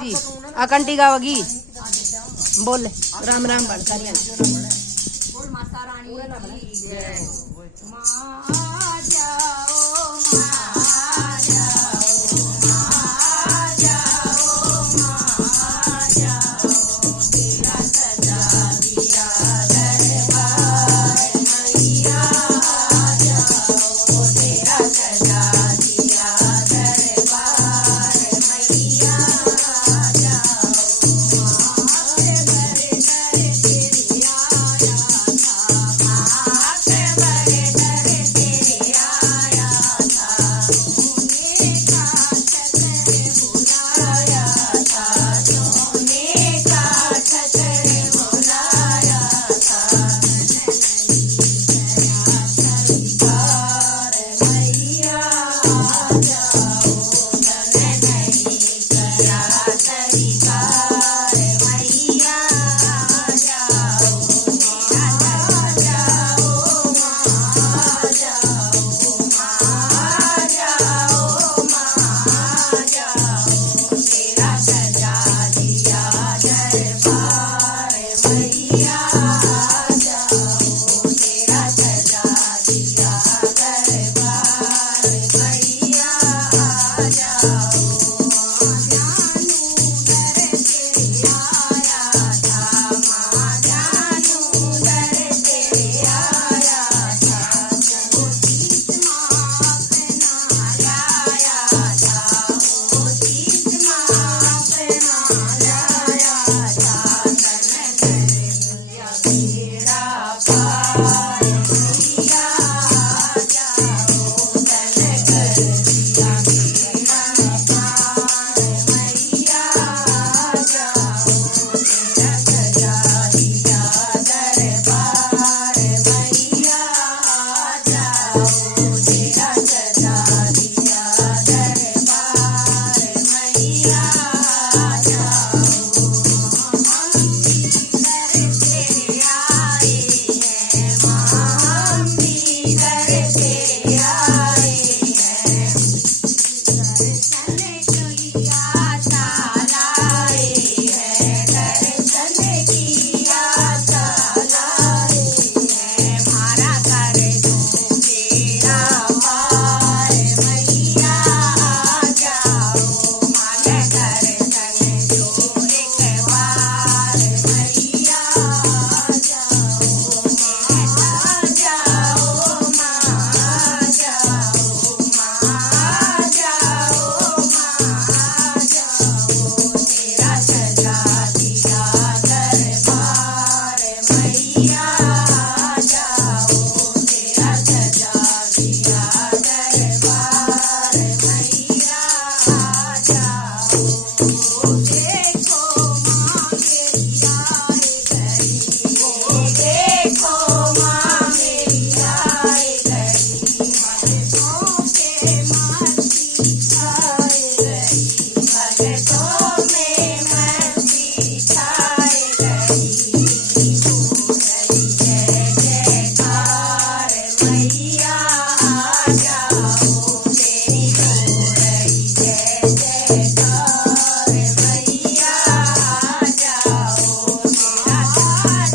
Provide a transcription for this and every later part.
जी अकंटी गावगी बोल राम राम बड़कारिया बोल माता रानी की जय। माँ जाओ माँ जाओ माँ जाओ माँ जाओ तेरा सजा दिया दरबार मैया जाओ तेरा सजा दिया दरबार मैया जाओ माँ के घर घर तेरी आया था माँ के घर घर तेरी आया था सोने का छतर बुलाया था सोने का छतर बुलाया था सरकार मैया जाओ धन नहीं करा सरकार मैया जाओ माँ जाओ माँ जाओ माँ जाओ माँ जाओ तेरा सजा दिया दरबार मैया जाओ तेरा सजा दिया दरबार मैया जाओ जानू दर तेरे आया था माँ जानू दर तेरे आया था वो तीस माँ अपना लाया था वो तीस माँ अपना लाया था धन कर दिया तेरा पार मैया जाओ धन कर दिया तेरा पार मैया जाओ तेरा सजा दिया दरबार मैया जाओ तेरा सजा दिया दरबार मैया जाओ मंदिर तेरे आए हैं मंदिर तेरे आए हैं दर्शन की आशा लाए हैं दर्शन की आशा लाए हैं मारा कर दो तेरा पार मैया जाओ मांग दर्शन जो एक बार मैया जाओ माँ जाओ माँ जाओ माँ जाओ माँ जाओ तेरा सजा दिया दरबार मैया जाओ तेरा सजा दिया दरबार मैया जाओ देखो माँ मेरी आए गई देखो माँ मेरी आए गई भक्तों के मस्ती छाए गई भक्तों में मस्ती छाए गई हो गई जय जयकार मैया जाओ तेरी हो गई जय जयकार मैया जाओ तेरा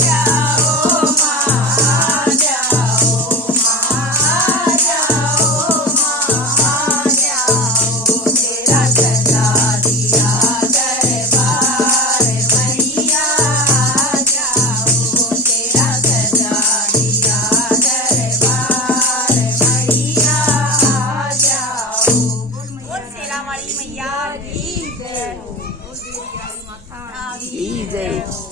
जाओ माँ जाओ माँ जाओ माँ जाओ तेरा सजा दिया दरबार मैया जाओ तेरा सजा दिया दरबार मैया जाओ बोल शेरा वाली मैया की जय बोल देवी वाली माता की जय